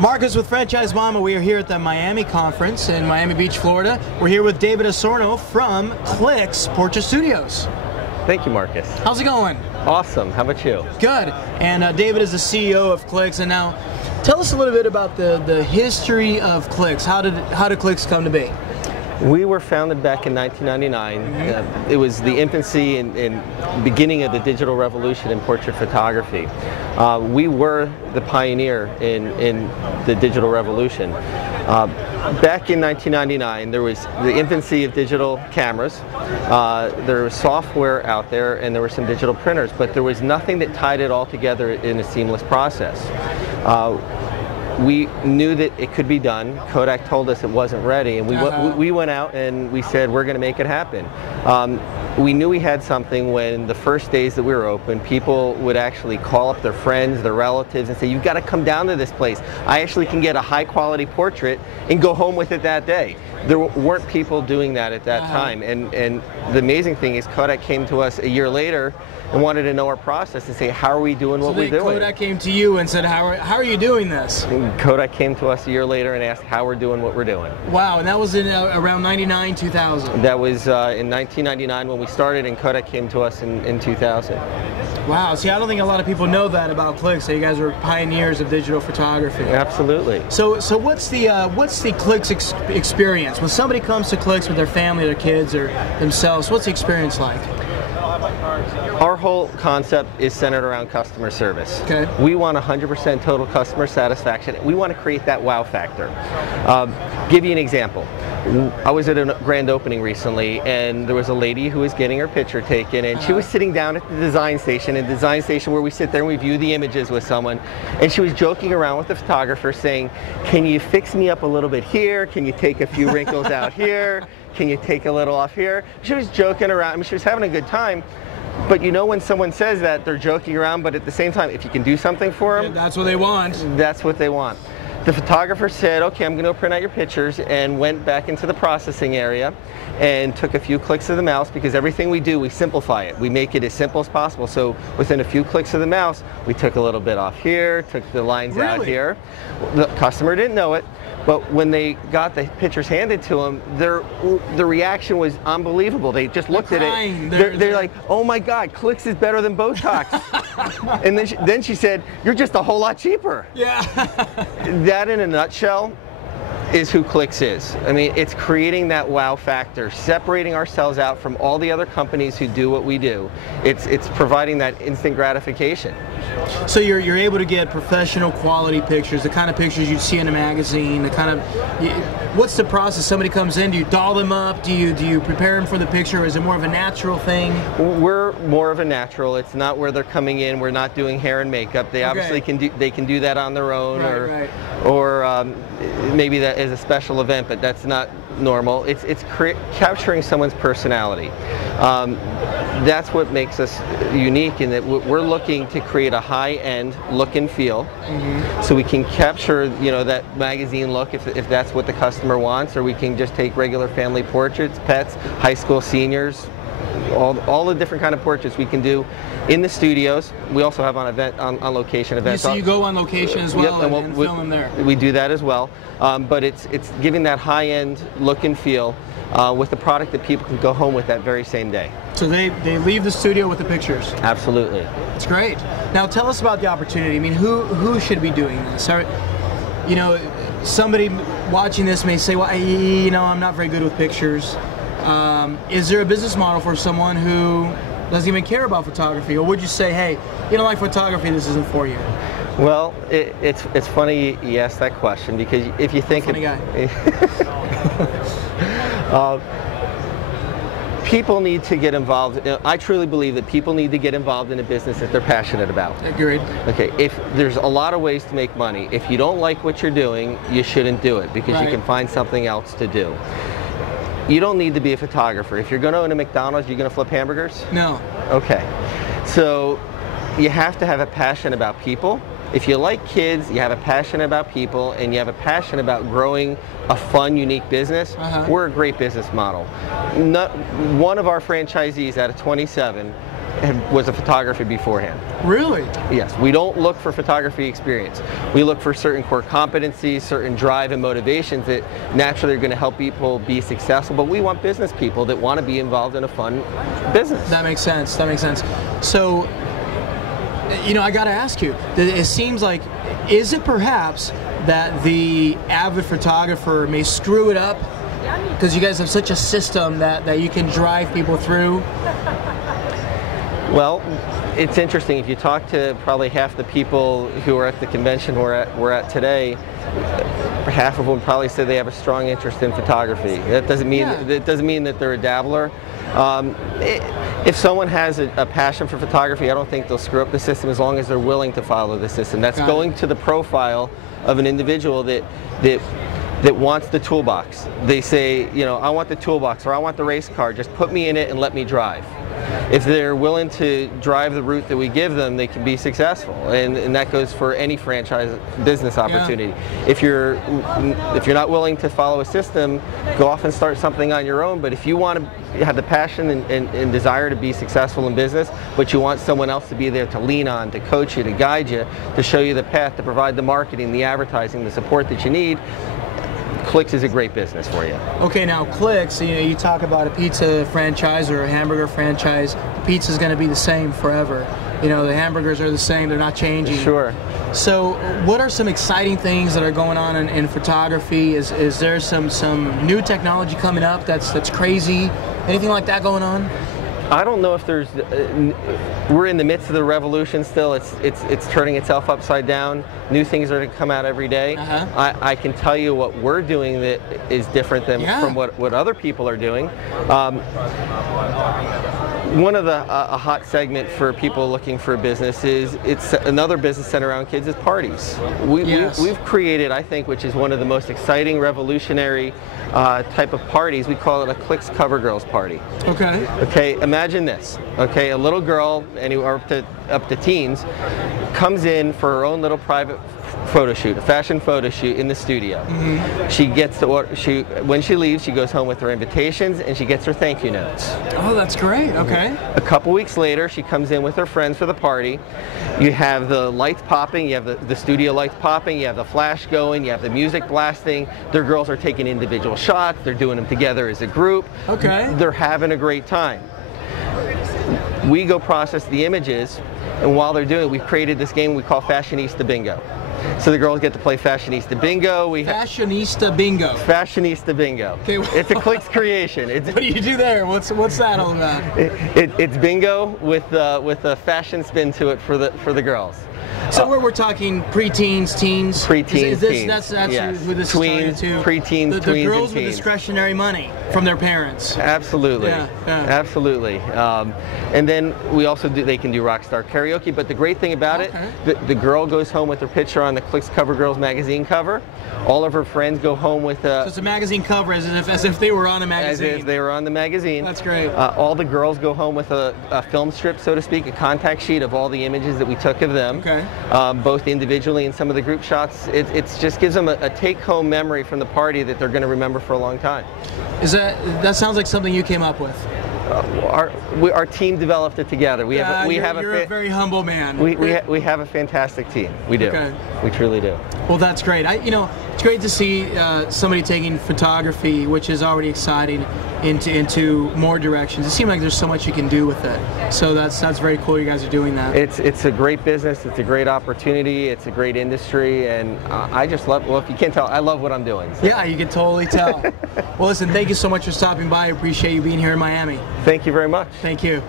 Marcus with Franchise Mama. We are here at the Miami conference in Miami Beach, Florida. We're here with David Asarnow from Clix Portrait Studios. Thank you, Marcus. How's it going? Awesome. How about you? Good. And David is the CEO of Clix. And now, tell us a little bit about the history of Clix. How did Clix come to be? We were founded back in 1999. It was the infancy and beginning of the digital revolution in portrait photography. We were the pioneer in the digital revolution. Back in 1999, there was the infancy of digital cameras. There was software out there, and there were some digital printers, but there was nothing that tied it all together in a seamless process. We knew that it could be done. Kodak told us it wasn't ready, and we went out and we said we're going to make it happen. We knew we had something when the first days that we were open, people would actually call up their friends, their relatives, and say, "You've got to come down to this place. I actually can get a high-quality portrait and go home with it that day." There weren't people doing that at that time, and the amazing thing is Kodak came to us a year later and wanted to know our process and say, how are we doing what we're doing? Kodak came to you and said, how are you doing this? And Kodak came to us a year later and asked how we're doing what we're doing. Wow, and that was in around 99, 2000? That was in 1999 when we started, and Kodak came to us in 2000. Wow, see, I don't think a lot of people know that about Clix, that you guys are pioneers of digital photography. Absolutely. So what's the Clix experience? When somebody comes to Clix with their family, their kids, or themselves, what's the experience like? Our whole concept is centered around customer service. Okay. We want 100% total customer satisfaction. We want to create that wow factor. Give you an example. I was at a grand opening recently, and there was a lady who was getting her picture taken, and she was sitting down at the design station, where we sit there and we view the images with someone, and she was joking around with the photographer saying, "Can you fix me up a little bit here? Can you take a few wrinkles out here? Can you take a little off here?" She was joking around. I mean, she was having a good time. But you know when someone says that, they're joking around, but at the same time, if you can do something for them, that's what they want. That's what they want. The photographer said, "Okay, I'm going to print out your pictures," and went back into the processing area and took a few clicks of the mouse, because everything we do, we simplify it. We make it as simple as possible. So within a few clicks of the mouse, we took a little bit off here, took the lines out here. The customer didn't know it, but when they got the pictures handed to them, the reaction was unbelievable. They just looked at it. They're like, "Oh my God, Clix is better than Botox." And then she said, "You're just a whole lot cheaper." Yeah. That in a nutshell is who Clix is. I mean, it's creating that wow factor, separating ourselves out from all the other companies who do what we do. It's providing that instant gratification. So you're able to get professional quality pictures, the kind of pictures you'd see in a magazine, the kind of, what's the process? Somebody comes in, do you doll them up? Do you prepare them for the picture? Is it more of a natural thing? We're more of a natural. It's not where they're coming in. We're not doing hair and makeup. They obviously can do that on their own, or maybe that is a special event, but that's not normal. It's capturing someone's personality. That's what makes us unique, in that we're looking to create a high-end look and feel, so we can capture, that magazine look if that's what the customer wants, or we can just take regular family portraits, pets, high school seniors, all the different kind of portraits we can do in the studios. We also have on location events. So you go on location as well, and film them there. We do that as well, but it's giving that high-end look and feel with the product that people can go home with that very same day. So they leave the studio with the pictures? Absolutely. That's great. Now tell us about the opportunity. I mean, who should be doing this? Somebody watching this may say, well, I'm not very good with pictures. Is there a business model for someone who doesn't even care about photography? Or would you say, hey, you don't like photography, this isn't for you? Well, it's funny you asked that question, because if you think... Funny guy. People need to get involved. I truly believe that people need to get involved in a business that they're passionate about. Agreed. Okay, if there's a lot of ways to make money. If you don't like what you're doing, you shouldn't do it, because you can find something else to do. You don't need to be a photographer. If you're going to own a McDonald's, you're going to flip hamburgers? No. Okay. So you have to have a passion about people. If you like kids, you have a passion about people, and you have a passion about growing a fun, unique business, we're a great business model. One of our franchisees out of 27 was a photographer beforehand. Really? Yes, we don't look for photography experience. We look for certain core competencies, certain drive and motivations that naturally are going to help people be successful, but we want business people that want to be involved in a fun business. That makes sense. That makes sense. So, you know, I got to ask you, it seems like, is it perhaps that the avid photographer may screw it up because you guys have such a system that you can drive people through? Well, it's interesting. If you talk to probably half the people who are at the convention we're at today, half of them probably say they have a strong interest in photography. That doesn't mean that they're a dabbler. If someone has a passion for photography, I don't think they'll screw up the system as long as they're willing to follow the system. That's going to the profile of an individual that wants the toolbox. They say, you know, I want the toolbox, or I want the race car, just put me in it and let me drive. If they're willing to drive the route that we give them, they can be successful, and that goes for any franchise business opportunity. Yeah. If you're not willing to follow a system, go off and start something on your own. But if you want to have the passion and desire to be successful in business, but you want someone else to be there to lean on, to coach you, to guide you, to show you the path, to provide the marketing, the advertising, the support that you need, Clix is a great business for you. Okay, now Clix, you know, you talk about a pizza franchise or a hamburger franchise. The pizza is going to be the same forever. You know, the hamburgers are the same; they're not changing. Sure. So, what are some exciting things that are going on in photography? Is there some new technology coming up that's crazy? Anything like that going on? I don't know if there's. We're in the midst of the revolution still. It's turning itself upside down. New things are to come out every day. I can tell you what we're doing that is different than from what other people are doing. One of the a hot segment for people looking for a business it's another business centered around kids is parties. We've created, I think, which is one of the most exciting, revolutionary type of parties. We call it a Clix Cover Girls party. Okay. Okay. Imagine this. Okay, a little girl, anywhere up to teens, comes in for her own little private photo shoot, a fashion photo shoot in the studio. She gets to order, when she leaves, she goes home with her invitations and she gets her thank you notes. Oh, that's great. Okay. A couple weeks later, she comes in with her friends for the party. You have the lights popping, you have the studio lights popping, you have the flash going, you have the music blasting. Their girls are taking individual shots, they're doing them together as a group. Okay. They're having a great time. We go process the images, and while they're doing it, we've created this game we call Fashionista Bingo. So the girls get to play Fashionista Bingo. Fashionista Bingo. Fashionista Bingo. Okay, well, it's a Clix creation. What do you do there? What's that all about? It's bingo with a fashion spin to it for the girls. So we're talking preteens, teens. Preteens, teens. That's yes. who this tweens, is to. Preteens, tweens, the girls and with teens. Discretionary money from their parents. Absolutely. Yeah. Absolutely. And then we also they can do rockstar karaoke. But the great thing about it, the girl goes home with her picture on the Clix Cover Girls magazine cover. All of her friends go home with a. So it's a magazine cover as if they were on a magazine. As if they were on the magazine. That's great. All the girls go home with a film strip, so to speak, a contact sheet of all the images that we took of them. Okay. Both individually and some of the group shots. It just gives them a take-home memory from the party that they're going to remember for a long time. That sounds like something you came up with? Our team developed it together. You're a very humble man. We have a fantastic team. We do. Okay. We truly do. Well, that's great. It's great to see somebody taking photography, which is already exciting, into more directions. It seems like there's so much you can do with it. So that's very cool. You guys are doing that. It's a great business. It's a great opportunity. It's a great industry, and I just love. Well, if you can't tell, I love what I'm doing. So. Yeah, you can totally tell. Well, listen, thank you so much for stopping by. I appreciate you being here in Miami. Thank you very much. Thank you.